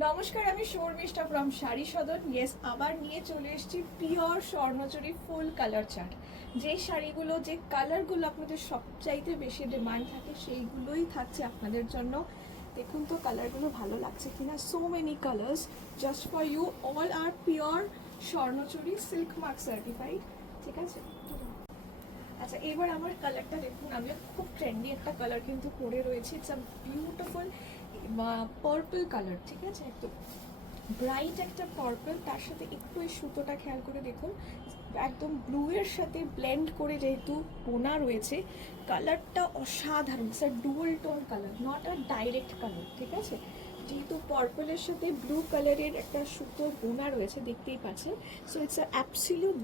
নমস্কার, আমি Sharmistha from Sari Sadan. Yes, আবার নিয়ে চলে এসেছি pure Swarnachuri full colour chart. যে শাড়িগুলো, যে কালারগুলো আপনাদের সবচাইতে বেশি ডিমান্ড থাকে সেইগুলোই থাকছে আপনাদের জন্য। দেখুন তো কালারগুলো ভালো লাগছে কিনা। So many colours just for you. All are pure Swarnachari silk mark certified. ঠিক আছে, আচ্ছা এবার আমার কালারটা দেখুন। আমি খুব ট্রেন্ডি একটা কালার কিন্তু পরে রয়েছে। It's a beautiful purple colour. ঠিক আছে, একদম ব্রাইট একটা পার্পল, তার সাথে একটু এই সুতোটা খেয়াল করে দেখুন, একদম ব্লু এর সাথে ব্লেন্ড করে যেহেতু বোনা রয়েছে, কালারটা অসাধারণ। Sir dual tone colour, not a direct colour. ঠিক আছে, যেহেতু পার্পলের সাথে ব্লু কালারের একটা সুতো বোনা রয়েছে দেখতেই পাচ্ছেন। So it's a absolute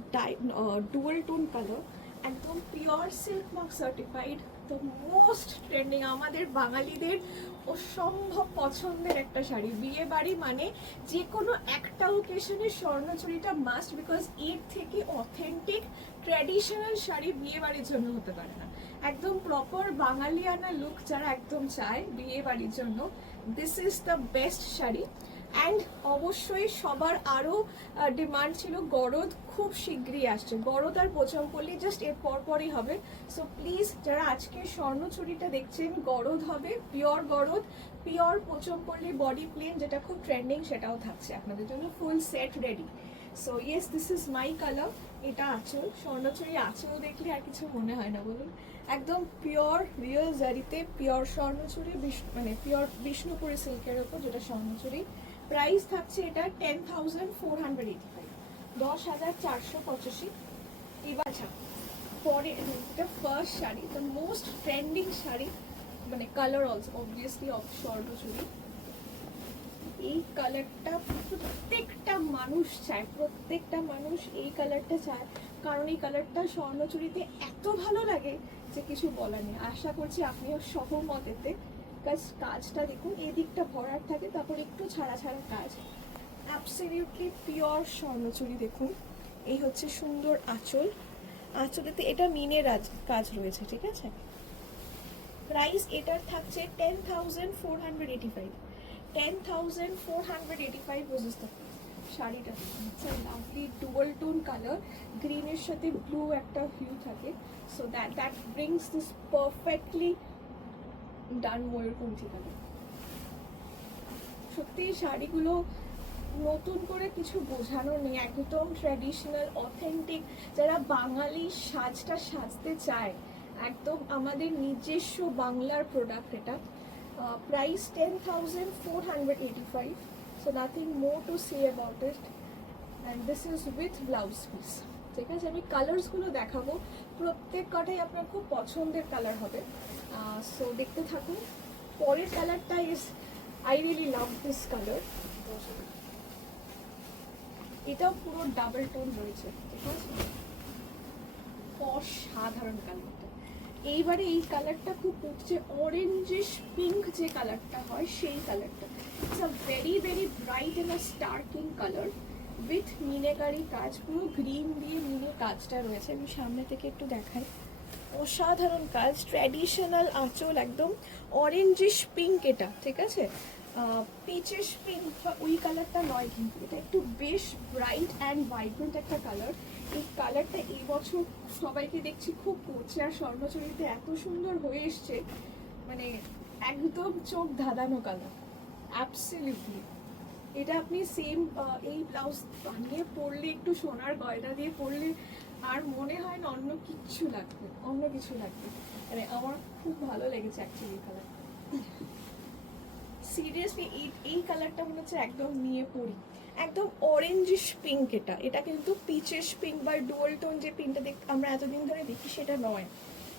dual tone colour, একদম পিওর সিল্ক মার্ক সার্টিফাইড। তো মোস্ট ট্রেন্ডিং, আমাদের বাঙালিদের অসম্ভব পছন্দের একটা শাড়ি। বিয়ে বাড়ি মানে যে কোনো একটা ওকেশনে স্বর্ণচুরিটা মাস্ট, বিকজ এর থেকে অথেন্টিক ট্র্যাডিশনাল শাড়ি বিয়ে বাড়ির জন্য হতে পারে না। একদম প্রপার বাঙালিয়ানা লুক যারা একদম চায় বিয়ে বাড়ির জন্য, this is the best sari. And অবশ্যই সবার আরও ডিমান্ড ছিল গরদ, খুব শীঘ্রই আসছে গরদ আর পোচমপল্লি, জাস্ট এর পরপরই হবে। সো প্লিজ যারা আজকে স্বর্ণচুরিটা দেখছেন, গরদ হবে, pure গরদ, pure Pochampally body plain, যেটা খুব ট্রেন্ডিং, সেটাও থাকছে আপনাদের জন্য full set ready. So yes, this is my colour. এটা আঁচল, স্বর্ণচুরি আঁচল দেখলে আর কিছু মনে হয় না বলুন। একদম পিওর রিয়েল জারিতে পিওর স্বর্ণচুরি, মানে পিওর বিষ্ণুপুরি সিল্কের ওপর যেটা স্বর্ণচুরি। প্রাইস থাকছে এটা 10,485, 10,485। এবার পরে এটা first sari, the most trending sari, মানে colour also obviously of Swarnachari. এই কালারটা প্রত্যেকটা মানুষ চায়, প্রত্যেকটা মানুষ এই কালারটা চায়, কারণ এই কালারটা স্বর্ণচুরিতে এত ভালো লাগে যে কিছু বলার নেই। আশা করছি আপনিও সহমত এতে। কাজটা দেখুন, এই দিকটা ভরার থাকে, তারপর একটু ছাড়া ছাড়া কাজ, অ্যাবসলিউটলি পিওর স্বর্ণচুরি। দেখুন এই হচ্ছে সুন্দর আঁচল, আঁচলেতে এটা মিনের কাজ রয়েছে। ঠিক আছে, প্রাইস এটার থাকছে 10,485, 10,485 রুপিস। শাড়িটা লাভলি ডুয়াল টোন কালার, গ্রিনের সাথে ব্লু একটা হিউ থাকে। So that brings this perfectly done ময়ূরকণ্ঠী কালার। সত্যি শাড়িগুলো নতুন করে কিছু বোঝানোর নেই, একদম ট্র্যাডিশনাল অথেন্টিক। যারা বাঙালি সাজটা সাজতে চায়, একদম আমাদের নিজস্ব বাংলার প্রোডাক্ট এটা। Price 10,485, so nothing more to say about it. And this is with blouse piece. ঠিক আছে, আমি কালার্সগুলো দেখাবো, প্রত্যেক কটাই আপনার খুব পছন্দের কালার হবে। সো দেখতে থাকুন। পরের কালারটা is, I really love this colour. এটাও পুরো ডাবল টোন রয়েছে। ঠিক আছে, অসাধারণ কালারটা। এইবারে এই কালারটা খুব উঠছে, অরেঞ্জিশ পিঙ্ক যে কালারটা হয় সেই কালারটা। It's a very very bright and a starking colour with meenakari কাজ, পুরো গ্রিন দিয়ে মিনে কাজটা রয়েছে। আমি সামনে থেকে একটু দেখাই, অসাধারণ কাজ, ট্র্যাডিশনাল আঁচল, একদম অরেঞ্জিশ পিঙ্ক এটা। ঠিক আছে, পিচেস পিঙ্ক বা ওই কালারটা নয়, কিন্তু এটা একটু বেশ ব্রাইট অ্যান্ড ভাইব্রেন্ট একটা কালার। এই কালারটা এই বছর সবাইকে দেখছি খুব পড়ছে, আর স্বর্ণচুরিতে এত সুন্দর হয়ে এসছে, মানে একদম চোখ ধাঁধানো কালার, অ্যাবসলিউটলি। এটা আপনি সেম এই ব্লাউজ বানিয়ে পরলে, একটু সোনার গয়না দিয়ে পরলে আর মনে হয় না অন্য কিচ্ছু লাগবে, অন্য কিছু লাগবে। মানে আমার খুব ভালো লেগেছে অ্যাকচুয়ালি কালারটা। সিরিয়াসলি এই কালারটা মনে হচ্ছে একদম নিয়ে পড়ি, একদম অরেঞ্জিশ পিঙ্ক। এটা কিন্তু পিচেস পিঙ্ক বা ডুয়াল টোন যে পিঙ্কটা আমরা এতদিন ধরে দেখি সেটা নয়,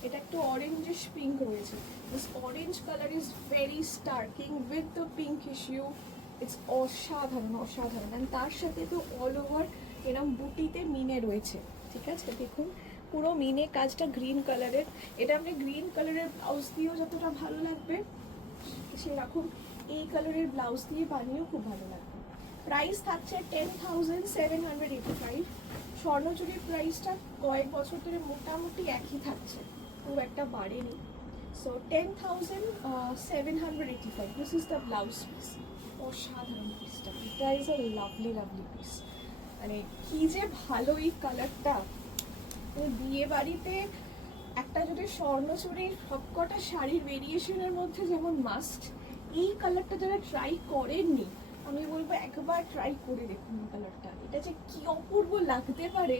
এটা একটু অরেঞ্জিশ পিঙ্ক রয়েছে। This orange colour is very starking with the pink issue. It's অসাধারণ অসাধারণ। অ্যান্ড তার সাথে তো অল ওভার এরকম বুটিতে মিনে রয়েছে। ঠিক আছে, দেখুন পুরো মিনে কাজটা গ্রিন কালারের। এটা আপনি গ্রিন কালারের ব্লাউজ দিয়েও যতটা ভালো লাগবে, সেরকম এই কালারের ব্লাউজ দিয়ে বানিয়েও খুব ভালো লাগবে। প্রাইস থাকছে 10,785। স্বর্ণচুরির প্রাইসটা কয়েক বছর ধরে মোটামুটি একই থাকছে, খুব একটা বাড়েনি। So 10,785, this is the blouse piece. অসাধারণ। এটা is a lovely lovely piece. মানে কি যে ভালো এই কালারটা, বিয়ে বাড়িতে একটা যদি স্বর্ণচুরির সবকটা শাড়ির ভেরিয়েশনের মধ্যে যেমন মাস্ট, এই কালারটা যারা ট্রাই করেননি আমি বলবো একবার ট্রাই করে দেখুন এই কালারটা। এটা যে কি অপূর্ব লাগতে পারে,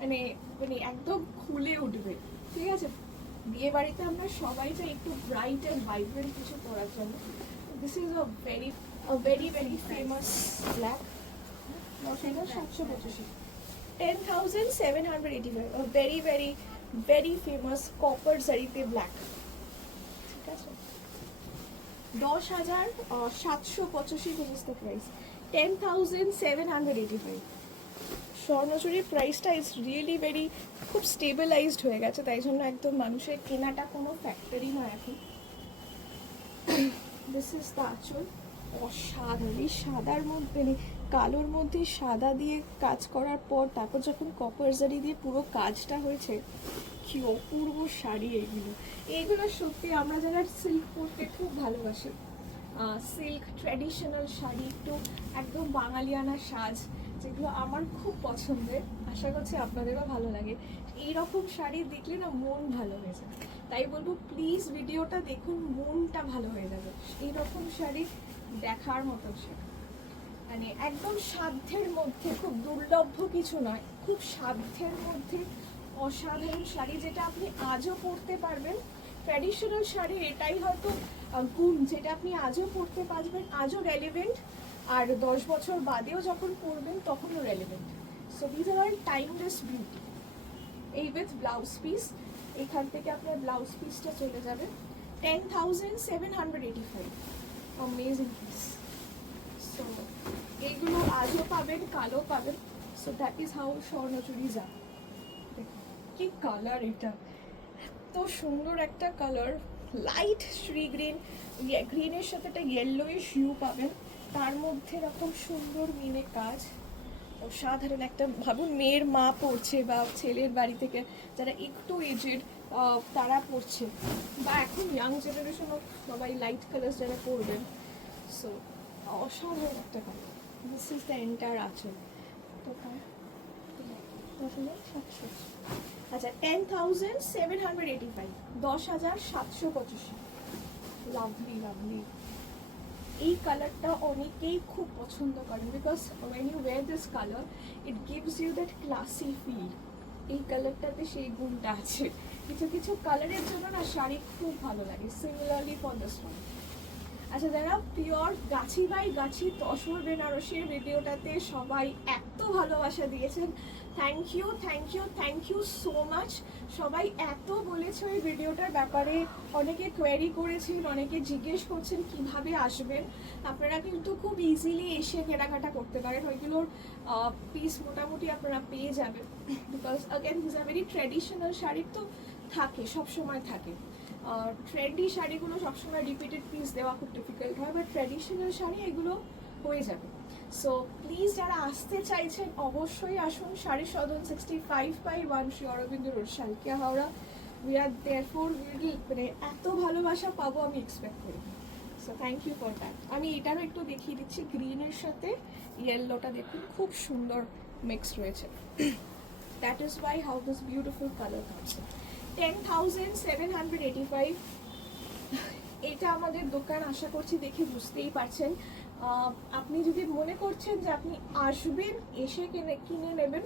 মানে মানে একদম খুলে উঠবে। ঠিক আছে, বিয়ে বাড়িতে আমরা সবাই চাই একটু ব্রাইট অ্যান্ড ভাইব্রেন্ট কিছু পরার জন্য। This is a very very famous black. 785, 10,785, a very very very famous copper জারিতে ব্ল্যাক। ঠিক আছে, 10,785 is the price, 10,785। স্বর্ণচুরির প্রাইসটা ইজ রিয়েলি ভেরি খুব স্টেবিলাইজড হয়ে গেছে, তাই জন্য একদম মানুষের কেনাটা কোনো ফ্যাক্টরি নয় এখন। দিস ইজ দ্য আঁচল। অসাধারণ, এই সাদার মধ্যে কালোর মধ্যে সাদা দিয়ে কাজ করার পর তারপর যখন কপার জারি দিয়ে পুরো কাজটা হয়েছে, কি অপূর্ব শাড়ি এইগুলো। এইগুলো সত্যি আমরা যারা সিল্ক পরতে খুব ভালোবাসি, সিল্ক ট্র্যাডিশনাল শাড়ি, একটু একদম বাঙালিয়ানা সাজ, যেগুলো আমার খুব পছন্দের, আশা করছি আপনাদেরও ভালো লাগে। এইরকম শাড়ি দেখলে না মন ভালো হয়ে যায়। তাই বলবো প্লিজ ভিডিওটা দেখুন, মনটা ভালো হয়ে যাবে। এইরকম শাড়ি দেখার মতো শাড়ি, মানে একদম সাধ্যের মধ্যে, খুব দুর্লভ্য কিছু নয়, খুব সাধ্যের মধ্যে অসাধারণ শাড়ি, যেটা আপনি আজও পরতে পারবেন। ট্র্যাডিশনাল শাড়ির এটাই হয়তো গুণ, যেটা আপনি আজও পরতে পারবেন, আজও রেলেভেন্ট, আর 10 বছর বাদেও যখন পরবেন তখনও relevant. So this are all timeless beauty. এই উইথ ব্লাউজ পিস, এখান থেকে আপনার ব্লাউজ পিসটা চলে যাবে 10,785, অ্যামেজিং পিস। সো এইগুলো আজও পাবেন, কালো পাবেন। So that is how Swarnachari যায়। কি কালার এটা, এত সুন্দর একটা কালার, লাইট শ্রী গ্রিন, গ্রিনের সাথে একটা ইয়েলোইশ হিউ পাবেন, তার মধ্যে এরকম সুন্দর মিনে কাজ। অসাধারণ একটা, ভাবুন মেয়ের মা পড়ছে বা ছেলের বাড়ি থেকে যারা একটু এজেড তারা পড়ছে, বা এখন ইয়াং জেনারেশনও সবাই লাইট কালার যারা পরবেন। সো অসাধারণ একটা colour. This is the entire আঁচল। তো 10,700, আচ্ছা 10,785, 10,785। Lovely lovely. এই কালারটা অনেকেই খুব পছন্দ করেন, because when you wear this colour it gives you that classy feel. এই কালারটাতে সেই গুণটা আছে। কিছু কিছু কালারের জন্য না শাড়ি খুব ভালো লাগে। Similarly for this one. আচ্ছা, যারা পিওর গাছি বাই গাছি তসর বেনারসির ভিডিওটাতে সবাই এত ভালোবাসা দিয়েছেন, thank you thank you thank you so much. সবাই এত বলেছে ওই ভিডিওটার ব্যাপারে, অনেকে কোয়েরি করেছেন, অনেকে জিজ্ঞেস করছেন কিভাবে আসবেন। আপনারা কিন্তু খুব ইজিলি এসে কেনাকাটা করতে পারেন, ওইগুলোর পিস মোটামুটি আপনারা পেয়ে যাবেন। Because again this are very traditional sari, তো থাকে, সবসময় থাকে। ট্রেন্ডি শাড়িগুলো সবসময় রিপিটেড পিস দেওয়া খুব ডিফিকাল্ট হয়, বাট ট্র্যাডিশনাল শাড়ি এগুলো হয়ে যাবে। সো প্লিজ যারা আসতে চাইছেন অবশ্যই আসুন। Sari Sadan 65/1 Shri Aurobindo road, Salkia, Howrah. We are therefore মানে এত ভালোবাসা পাবো আমি এক্সপেক্ট করি। So thank you for that. আমি এটারও একটু দেখিয়ে দিচ্ছি, গ্রিনের সাথে ইয়েলোটা দেখুন খুব সুন্দর মিক্স রয়েছে। That is why how this beautiful colour comes. 10,785। এটা আমাদের দোকান, আশা করছি দেখে বুঝতেই পারছেন। আপনি যদি মনে করছেন যে আপনি আসবেন, এসে কিনে নেবেন,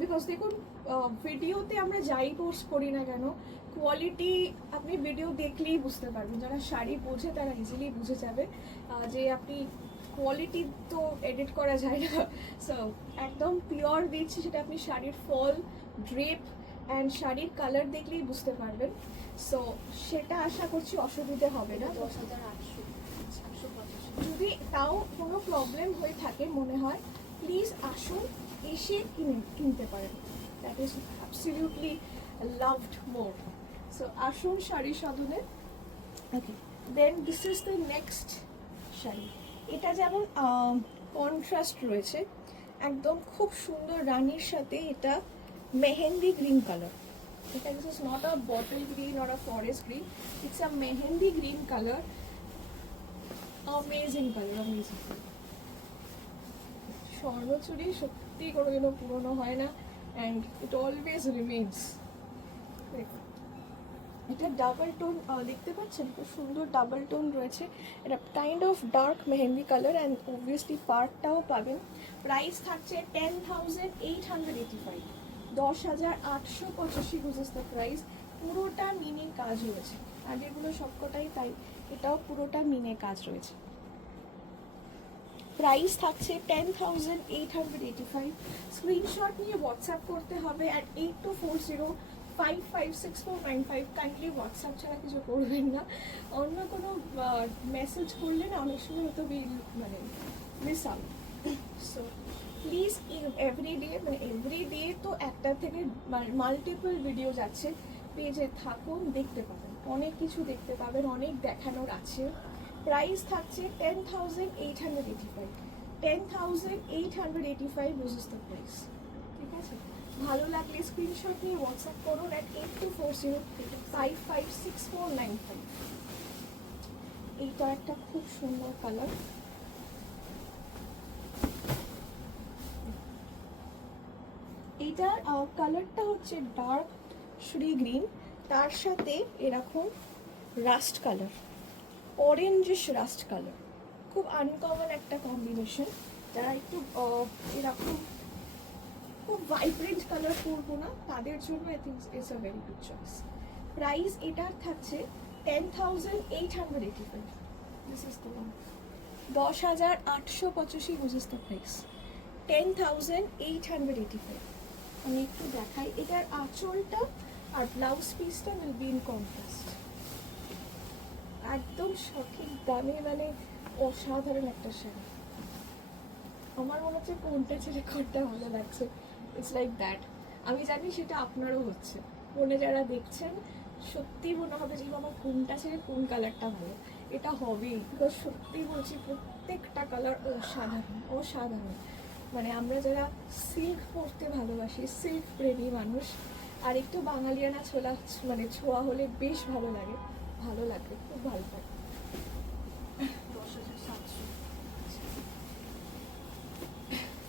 বিকজ দেখুন ভিডিওতে আমরা যাই পোস্ট করি না কেন, কোয়ালিটি আপনি ভিডিও দেখলেই বুঝতে পারবেন। যারা শাড়ি বোঝে তারা ইজিলি বুঝে যাবে যে আপনি কোয়ালিটি তো এডিট করা যায় না। সো একদম পিওর দিচ্ছি, সেটা আপনি শাড়ির ফল, ড্রেপ অ্যান্ড শাড়ির কালার দেখলেই বুঝতে পারবেন। সো সেটা আশা করছি অসুবিধে হবে না। 10,800, 785। যদি তাও কোনো প্রবলেম হয়ে থাকে মনে হয়, প্লিজ আসুন, এসে কিনতে পারেন। That is absolutely loved more. So আসুন শাড়ি সদনে। Okay, then this is the next sari. এটা যেমন কন্ট্রাস্ট রয়েছে, একদম খুব সুন্দর রানীর সাথে এটা মেহেন্দি গ্রিন কালার। এটা this is not a bottle green or a forest green, it's a mehendi green colour. Amazing color, amazing color. Swarnachari সত্যি কোনোদিনও পুরনো হয় না, অ্যান্ড ইট অলওয়েজ রিমেইনস। এটা ডাবল টোন, দেখতে পাচ্ছেন খুব সুন্দর ডাবল টোন রয়েছে। এটা kind of dark mehendi colour, and obviously পার্টটাও পাবেন। প্রাইস থাকছে 10,885, 10,885 রুপিস দ্য প্রাইস। পুরোটা মিনে কাজ রয়েছে, আগেরগুলো সবকটাই তাই, এটাও পুরোটা মিনে কাজ রয়েছে। প্রাইস থাকছে 10,885। স্ক্রিনশট নিয়ে হোয়াটসঅ্যাপ করতে হবে অ্যাট 8240556495। কাইন্ডলি হোয়াটসঅ্যাপ ছাড়া কিছু করবেন না, অন্য কোনো মেসেজ করলে না অনেক সময় হয়তো মানে miss out. So please everyday তো একটা থেকে মাল্টিপল ভিডিও যাচ্ছে, পেজে থাকুন, দেখতে পাবেন, অনেক কিছু দেখতে পাবেন, অনেক দেখানোর আছে। প্রাইস থাকছে 10,885, 10,885 রুপিস দ্য প্রাইস। ঠিক আছে, ভালো লাগলে স্ক্রিনশট নিয়ে হোয়াটসঅ্যাপ করুন অ্যাট 8240556495। এইটা একটা খুব সুন্দর কালার। এইটার কালারটা হচ্ছে ডার্ক শ্রী গ্রিন, তার সাথে এরকম rushed colour, orangish rushed colour, খুব আনকমন একটা কম্বিনেশন। যারা একটু এরকম খুব ভাইব্রেন্ট কালার করবো না তাদের জন্য I think it's a very good choice. Price এটার থাকছে 10,885। This is the one, 10,885 rupees the price, 10,885। আমি একটু দেখাই, এটার আঁচলটা আর ব্লাউজ পিসটা উইল বি ইন কন্ট্রাস্ট। একদম সঠিক দামে, মানে অসাধারণ একটা শাড়ি। আমার মনে হচ্ছে কোনটা ছেড়ে কোনটা ভালো লাগছে, ইটস লাইক দ্যাট। আমি জানি সেটা আপনারও হচ্ছে, মনে যারা দেখছেন সত্যি মনে হবে যে আমার কোনটা ছেড়ে কোন কালারটা ভালো। এটা হবেই, বিকজ সত্যি বলছি প্রত্যেকটা কালার অসাধারণ অসাধারণ। মানে আমরা যারা সিল্ক পরতে ভালোবাসি, সিল্ক প্রেমী মানুষ, আর একটু বাঙালিয়ানা ছোঁয়া হলে বেশ ভালো লাগে, ভালো লাগবে, খুব ভালো লাগে। 10,700।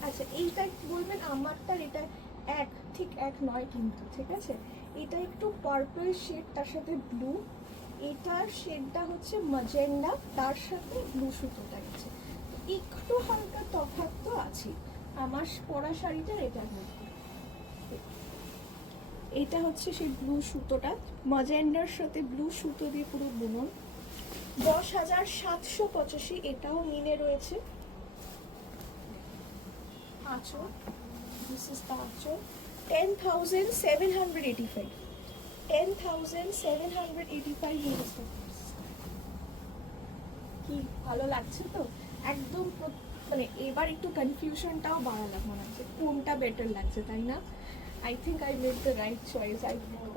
আচ্ছা, এইটা বলবেন আমারটার এটা ঠিক এক নয় কিন্তু, ঠিক আছে। এটা একটু পার্পল শেড, তার সাথে ব্লু, এটার শেডটা হচ্ছে ম্যাজেন্ডা, তার সাথে ব্লু সুতোটা গেছে, একটু হালকা তফাৎ তো আছে আমার পরা শাড়িটার এটার মধ্যে। এটা হচ্ছে সেই ব্লু সুতোটা, ম্যাজেন্ডার সাথে ব্লু সুতো দিয়ে পুরো বুনন। 10,785, এটাও মিনে রয়েছে। আঁচল, দিস ইজ দ্য আঁচল, 10,785, 10,785 রুপিস দ্য প্রাইস। কি ভালো লাগছে তো একদম, মানে এবার একটু কনফিউশনটাও বাড়ালাম, মনে হচ্ছে কোনটা বেটার লাগছে, তাই না? I think I made the right choice.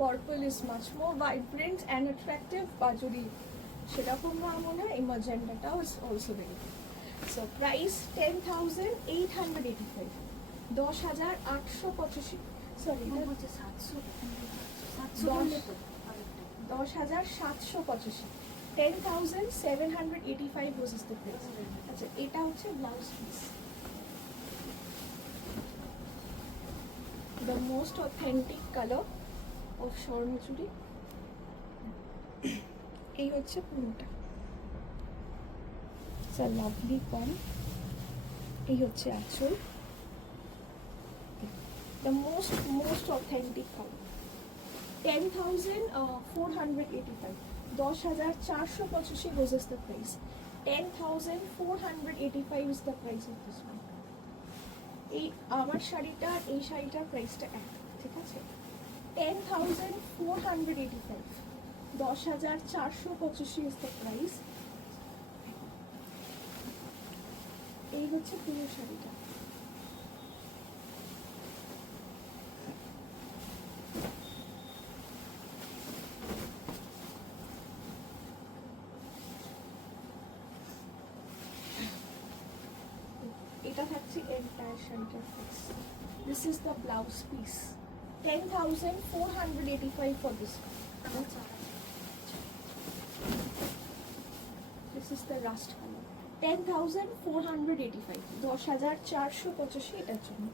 Purple is much more vibrant and attractive, বা যদি সেরকম না মনে হয়, ম্যাজেন্ডাটাও is also very good. So price 10,885, 10,885, sorry, আমার হচ্ছে 700, 700 দশ। বললে তো আরেকটা। 10,785, 10,785 was the price. আচ্ছা, এটা হচ্ছে blouse piece, the most authentic color of Swarnachari. এই হচ্ছে পুরোটা, it's a lovely palm। এই হচ্ছে আঁচল, the most authentic color, 10,485, 10,485 was the price, 10,485 is the price of this one. এই আমার শাড়িটা এই শাড়িটার প্রাইসটা এক, ঠিক আছে, 10,485, 10,485 is the price। এই হচ্ছে পুরো শাড়িটা। এটা থাকছে এন্টায়ার শাড়িটার price. This is the blouse piece, 10,485 for this one. আমার 4,000। This is the rust color. 10,485, 10,485 এটার জন্য।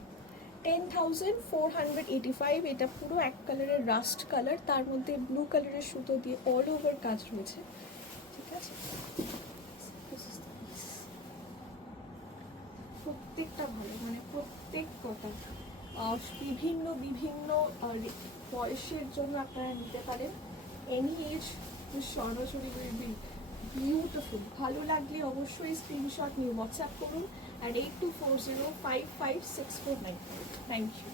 10,485, এটা পুরো এক কালারের রাস্ট কালার, তার মধ্যে ব্লু কালারের সুতো দিয়ে অল ওভার কাজ রয়েছে, ঠিক আছে। প্রত্যেকটা ভালো, মানে প্রত্যেক কটা বিভিন্ন বিভিন্ন বয়সের জন্য আপনারা নিতে পারেন। Any age Swarnachari will be beautiful. ভালো লাগলে অবশ্যই স্ক্রিনশট নিয়ে হোয়াটসঅ্যাপ করুন। আর 8240556495। Thank you.